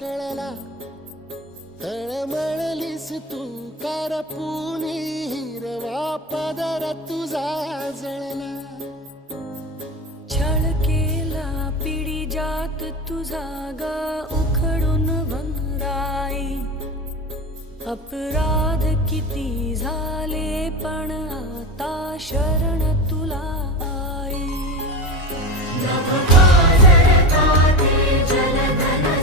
कळला, तळमळलीस तू करपुनी, हिरवा पदर तुझा जळला. छळ केला पिढी जात तुझा ग उखडून वनराई. अपराध किती झाले पण आता शरण तुला आई. नभ पाजळता ते जलधन